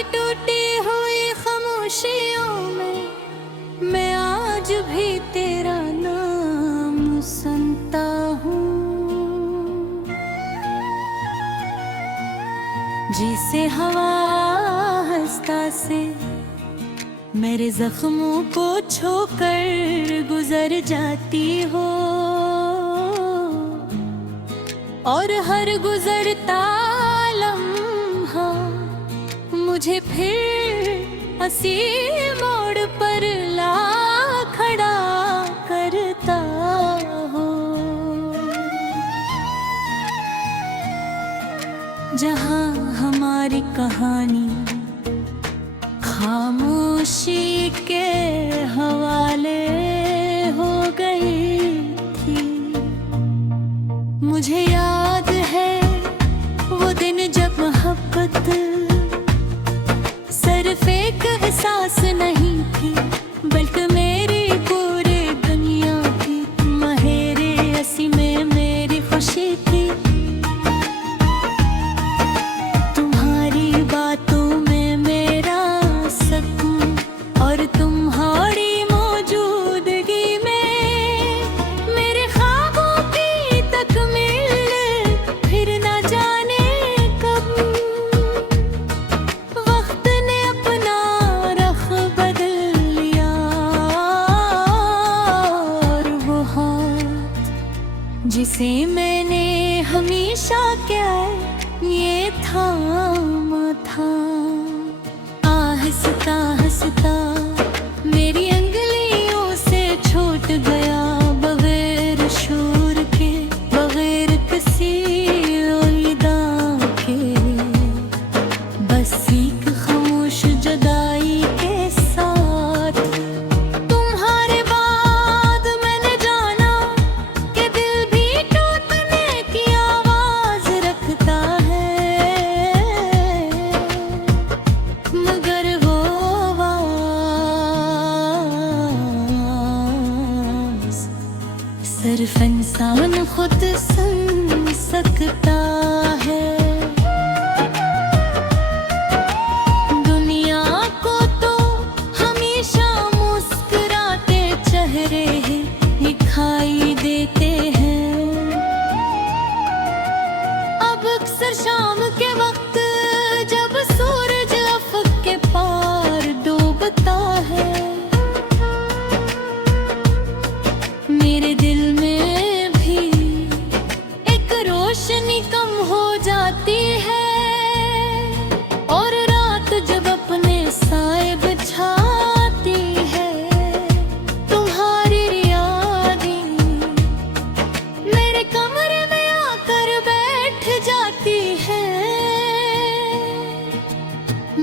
की टूटी हुई खामोशियों में मैं आज भी तेरा नाम सुनता हूँ। जिसे हवा हंसता से मेरे जख्मों को छूकर गुजर जाती हो, और हर गुजरता लम्हा मुझे फिर हंसी मोड़ पर ला खड़ा करता हो। जहाँ हमारी कहानी खामोशी के हवाले हो गई थी, मुझे याद है वो दिन जब मोहब्बत सिर्फ एक एहसास नहीं थी, बल्कि मेरी पूरी दुनिया की महेरे हंसी में मेरी खुशी थी। तुम्हारी बातों में मेरा सकून और तुम्हारी मौजूदगी में मेरे ख्वाबों की तकमील फिर ना जाने कब। वक्त ने अपना रख बदल लिया और वो हाथ जिसे मैंने हमेशा क्या ये थामा था, आहिस्ता हंसता मेरी अंगलियों से छूट गया, बगैर शोर के बगैर किसी उलझा के, बस एक खामोश जुदाई के साथ। तुम्हारे बाद मैंने जाना कि दिल भी टूटने की आवाज रखता है, मगर वो आवाज सिर्फ इंसान खुद सुन सकता है। दुनिया को तो हमेशा मुस्कुराते चेहरे ही दिखाई देते हैं, अब अक्सर शाम के वक्त जब सूरज अफक के पार डूबता है, मेरे दिल में भी एक रोशनी कम हो जाती है, और रात जब अपने साए बिछाती है, तुम्हारी यादें मेरे कमरे में आकर बैठ जाती है।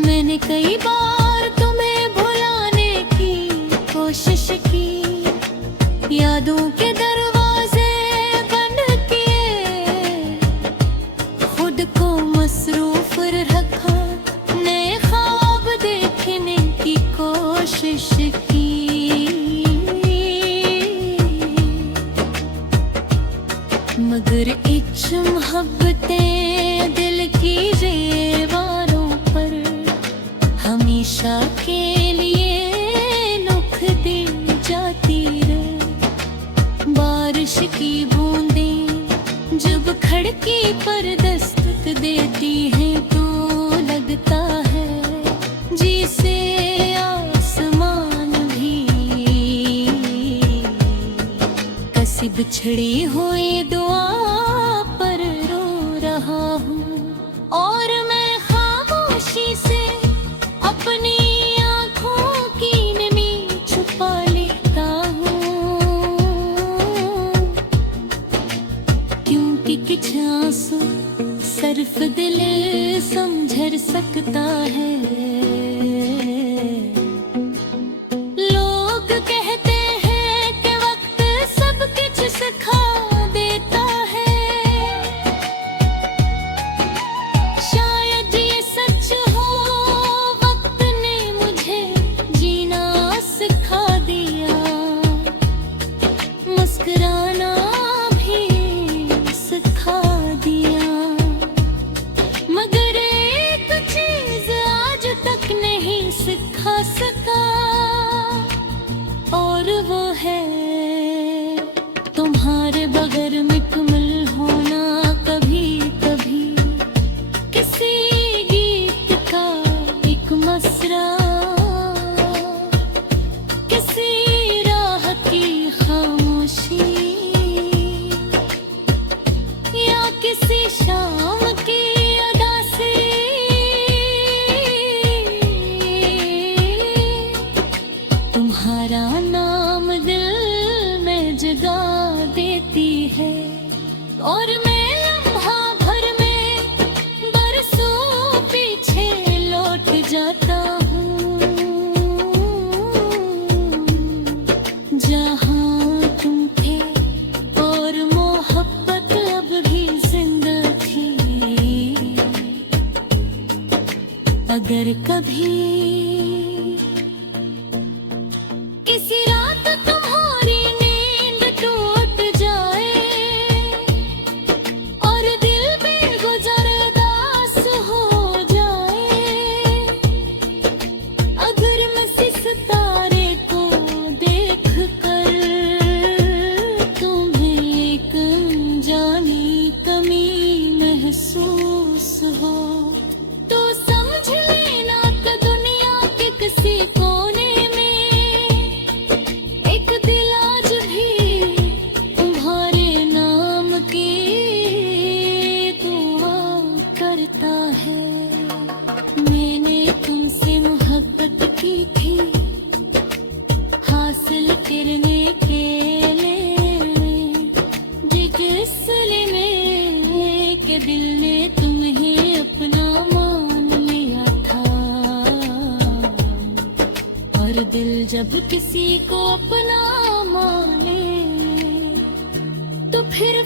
मैंने कई बार तुम्हें भुलाने की कोशिश की, यादों के दरवाजे बंद किए, खुद को मसरूफ रखा, नए ख्वाब देखने की कोशिश की, मगर इच मोहब्बतें दिल की दीवारों पर हमेशा के लिए नुख दे जाती रहे। बारिश की बूंदें जब खिड़की पर दस्तक देती हैं तो लगता है जिसे आसमान भी कसी बिछड़ी हुई दुआ पर रो रहा हूँ, और मैं खामोशी से अपनी आँखों की नमी छुपा लेता हूँ, क्योंकि कुछ आंसू सिर्फ दिल समझ सकता है। लोग कहते हैं कि वक्त सब कुछ सिखा देता है, सिखा सका, और वो है तुम्हारे बगैर मुकम्मल होना कभी कभी किसी गीत का एक मसरा, किसी राह की खामोशी, या किसी शाम की अदा से तुम्हारा नाम दिल में जगा देती है। और मैं लम्हा भर में बरसों पीछे लौट जाता हूँ, जहाँ तुम थे और मोहब्बत अब भी जिंदा थी। अगर कभी किसी रात तुम्हारी नींद टूट जाए और दिल बेगुजर उदास हो जाए, अगर मैं सितारे को देख कर तुम्हें एक अनजानी कमी महसूस हो, तो समझ लेना कि दुनिया के किसी कोने मैंने तुमसे मोहब्बत की थी हासिल करने के लिए, जिसले में के दिल ने तुम्हें अपना मान लिया था। और दिल जब किसी को अपना माने तो फिर